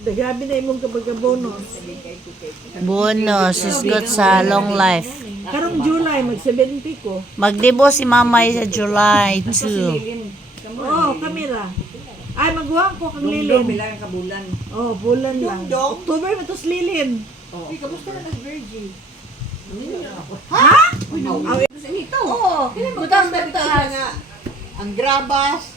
Grabe na imong kabagabonus. Bonus, isgot sa long life. Karong July, mag-70 ko. Magdibo si Mamay sa July 2. Oo, kamera. Ay, maghuwang ko kang lilin. Bilang ka bulan. Oh, bulan lang. October, matos lilin. Kamusta na nag-virgin? Ha? Ito. Oo. Butang nga. Ang grabas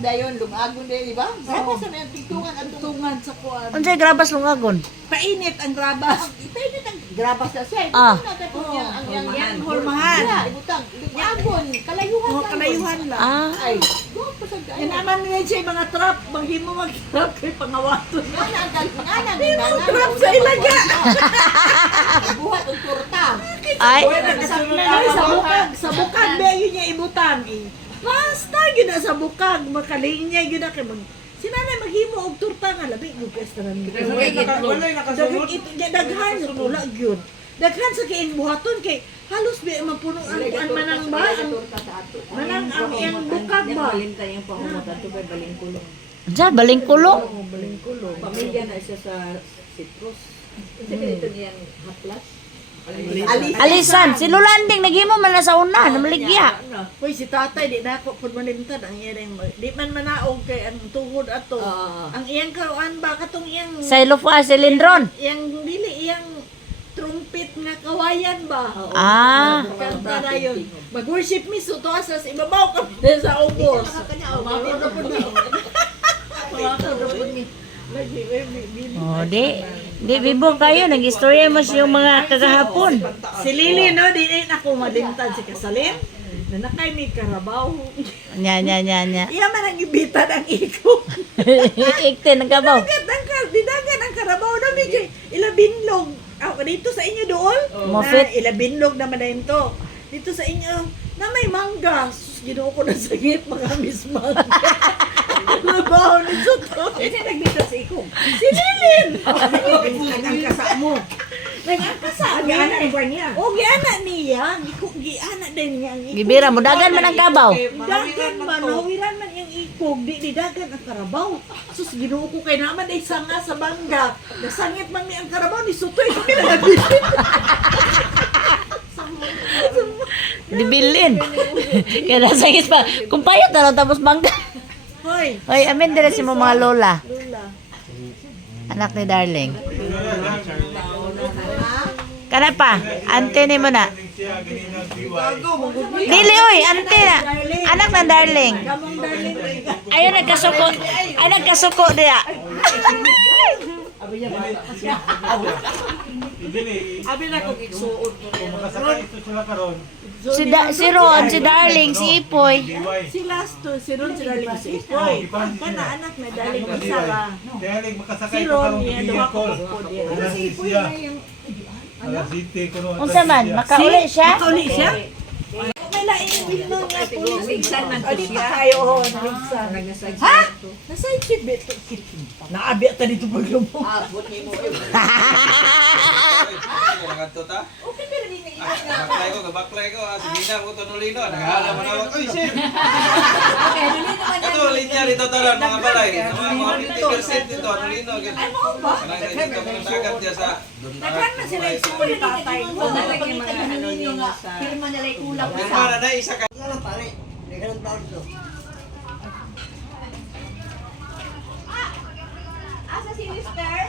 dayon, lumagon din, di ba? Grabas na yung tingtungan at tungan sa kuwan. Unsay grabas lungagon? Painit ang grabas. Painit ang grabas na siya. Ah. Ang Hormahan. Ibutang, lumagon, kalayuhan lang. Kalayuhan lang. Ah, Ay, go pa sa Yan naman nila siya mga trap. Maghimo mag-trap kay pangawaton. Trap sa ilaga. Buhat ang turta. ay, Sa bukag ba yun niya ibutang eh. Basta gina sa bukag, makalinya yun na kay mag... Sinanay maghimo og turta nga labi mo pestaran mo. Daghan sa pula gyud. Daghan sa kiing buhaton kay halos bi mapuno ang manang ba? Manang ang iyang bukag ba? Yung pangumutan to by balingkulong. unsa balingkulo? Balingkulo. Pamilya na isa sa citrus. Kasi ito niyang haplas. Alisan, si Lulanding naghimo man na sa una, namaligya. Hoy si tatay di na ako pud malimtad ang iyang di man manaog kay ang tuhod ato. Ang iyang karuan ba katong iyang Xylophone, silindron. iyang dili iyang trumpet nga kawayan ba? Ah. Kanta na yun. Mag-worship me so to asas ibabaw ka sa ubos. Mamaw na po ni. Oh, di bibo kayo, nag-istorya mo yung mga kagahapon. Si Lily no, di na ako madimtad si Kasalim. Na nakay may karabaw. Nya. Iya man ang ibitan ang iko. Ikte nagabaw. Didagan ang karabaw na may ilabinlog. Dito sa inyo dool? Mofit. Ilabinlog naman na yun to. Dito sa inyo, na may mangga. Sus, ginoo ko na sagit, mga miss mangga. Labaw ni Soto. Kasi nagbita sa ikong. Si Lilin! Nag-angkasa mo. Nag-angkasa. Giana ang buwan niya. O, giana niya. Giana din niya. ang ikog. Gibira mo dagan man ang kabaw. Dagan man, hawiran man yung ikog. Di dagan ang karabaw. Sus, ginoo ko kay naman ay sanga sa bangga. Nasangit man mi ang karabaw ni Soto. Ito pinagabilin. Dibilin. Kaya nasangit pa. Kung payat na lang tapos bangga. Hoy, Hoy, amin dire si mo mga lola. Lula. Anak ni Darling. Kana pa, ante ni mo na. Dili oy, ante na. Anak ng Darling. Kamong darling. Ayun nagkasuko. Ay nagkasuko diya. Abi na kong igsuot. Si Ron, si Darling, si Ipoy. Si Lasto, si Ron, si Darling, si Ipoy. Kana anak na Darling, isa ra. Si Ron, yan, duha ko po diyan. Unsa man, makauli siya? Makauli siya? May laing bilong nga pulis. Ligsan man O, to dito siya. kayo, oh, naligsan. Ha? Nasa yung beto. Naabi at dito paglumong. Abot niyo mo. Okay, pero di na Baklay ko, sige na, ko tonulino. Naghahala mo na ako. Uy, shit! Okay, dili naman yan. Ito, linya dito talan, mga balay. Mga 50% dito, tonulino. Ay, mo ba? Dito ko nagdagat diya sa... Naghan na sila yung sumuli tatay ko. Nalagay mga ano ninyo sa... Pirma nila kulang Yung para na isa ka. Asa si Mister?